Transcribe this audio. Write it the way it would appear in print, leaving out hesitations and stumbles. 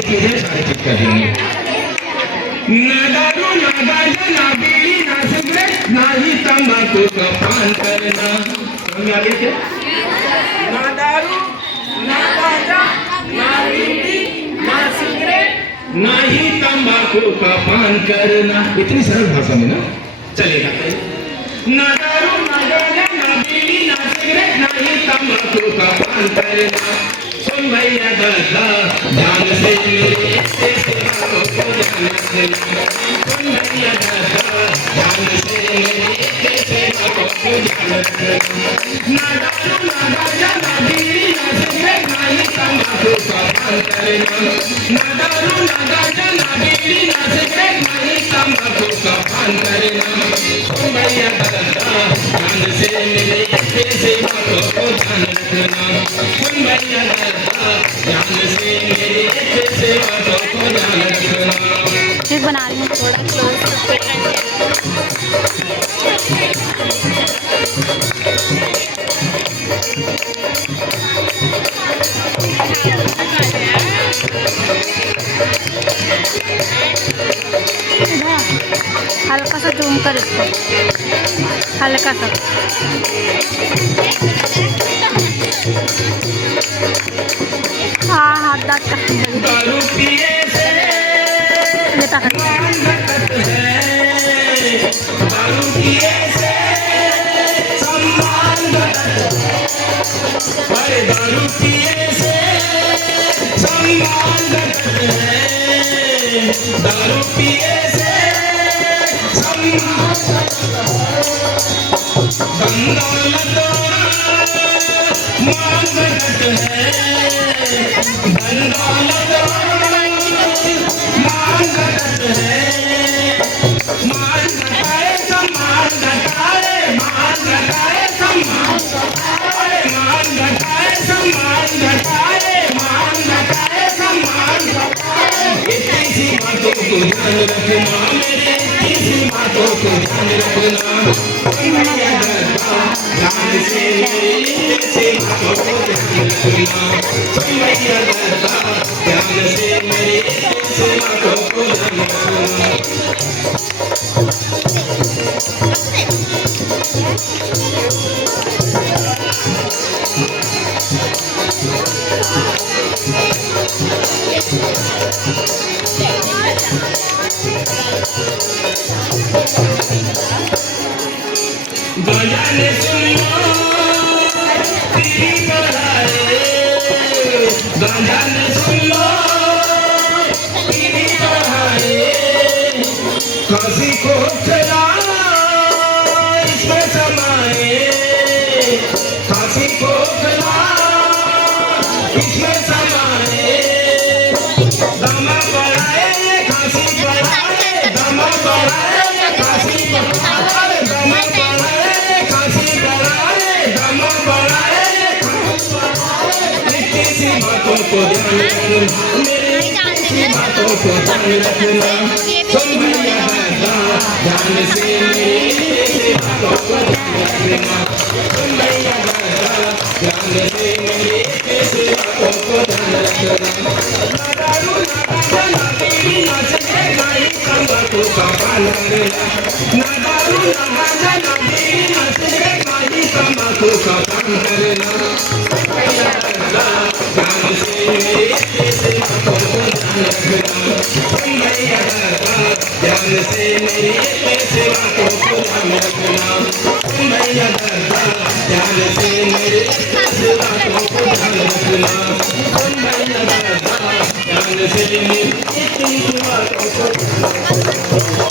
ये चीजें सारे ठीक कर देंगे। ना दारू ना गांजा ना बीड़ी ना सिगरेट ना ही तंबाकू का पान करना। समझ में आ गया क्या? ना दारू ना गांजा ना बीड़ी ना सिगरेट ना ही तंबाकू का पान करना। इतनी सरल भाषा में ना चलेगा। ना दारू ना गांजा ना बीड़ी ना सिगरेट ना ही तंबाकू का पान करना। सुन भैया दादा ध्यान से मेरे बातों को ध्यान रखना। सुन भैया दादा ध्यान से मेरे बातों को ध्यान रखना। ना दारू ना गांजा ना बीड़ी ना सिगरेट ना ही तंबाकू का पान करना। ना दारू ना गांजा ना बीड़ी ना सिगरेट ना ही तंबाकू का पान करना। सुन भैया दादा ध्यान से मेरे बातों को ध्यान रखना। सुन भैया दादा ध्यान से मेरे बातों को ध्यान रखना। फिर बना रही हूँ थोड़ा क्लोज। हल्का सा जूम कर इसको, हल्का सा। हाँ हाँ दांत दारू पिए से मान घटत है। दारू पिए से सम्मान घटत है। अरे दारू पिए से सम्मान घटत है। दारू पिए से सम्मान घटत है। दौलत मान घटत है। दौलत मान घटत है। मान घटाए सम्मान घटाए। मान घटाए सम्मान घटाए। मान घटाए सम्मान घटाए। मान घटाए सम्मान घटाए। इसी बातों को ध्यान रखना मेरे, इसी बातों को ध्यान रखना। ध्यान से मेरे बातों को ध्यान रखना। ध्यान से मेरे बातों को ध्यान रखना। गांजा ने सुन लो पीढ़ी बढ़ाए। गांजा ने सुन लो पीढ़ी बढ़ाए। काशी को चला इसमें समाए। काशी को चला इसमें समाए। दमा बढ़ाए काशी बढ़ाए। दमा बढ़ाए काशी बढ़ाए। दमा बढ़ाए काशी बढ़ाए। दमा बढ़ाए काशी बढ़ाए। इसी बातों को ध्यान रखना मेरे, इसी बातों को ध्यान रखना। सुन भैया दादा ध्यान से मेरे बातों को ध्यान रखना। सुन भैया दादा ध्यान से मेरे बातों को ध्यान रखना। ना दारू ना गांजा ना बीड़ी ना सिगरेट ना ही तंबाकू का पान करना। ना दारू ना गांजा ना बीड़ी ना सिगरेट ना ही तंबाकू का पान करना। ध्यान से मेरे बातों को ध्यान रखना। सुन भैया दादा ध्यान से मेरे बातों को ध्यान रखना। सुन भैया दादा ध्यान से मेरे बातों को ध्यान रखना। सुन भैया दादा ध्यान से मेरी बातों को ध्यान रखना।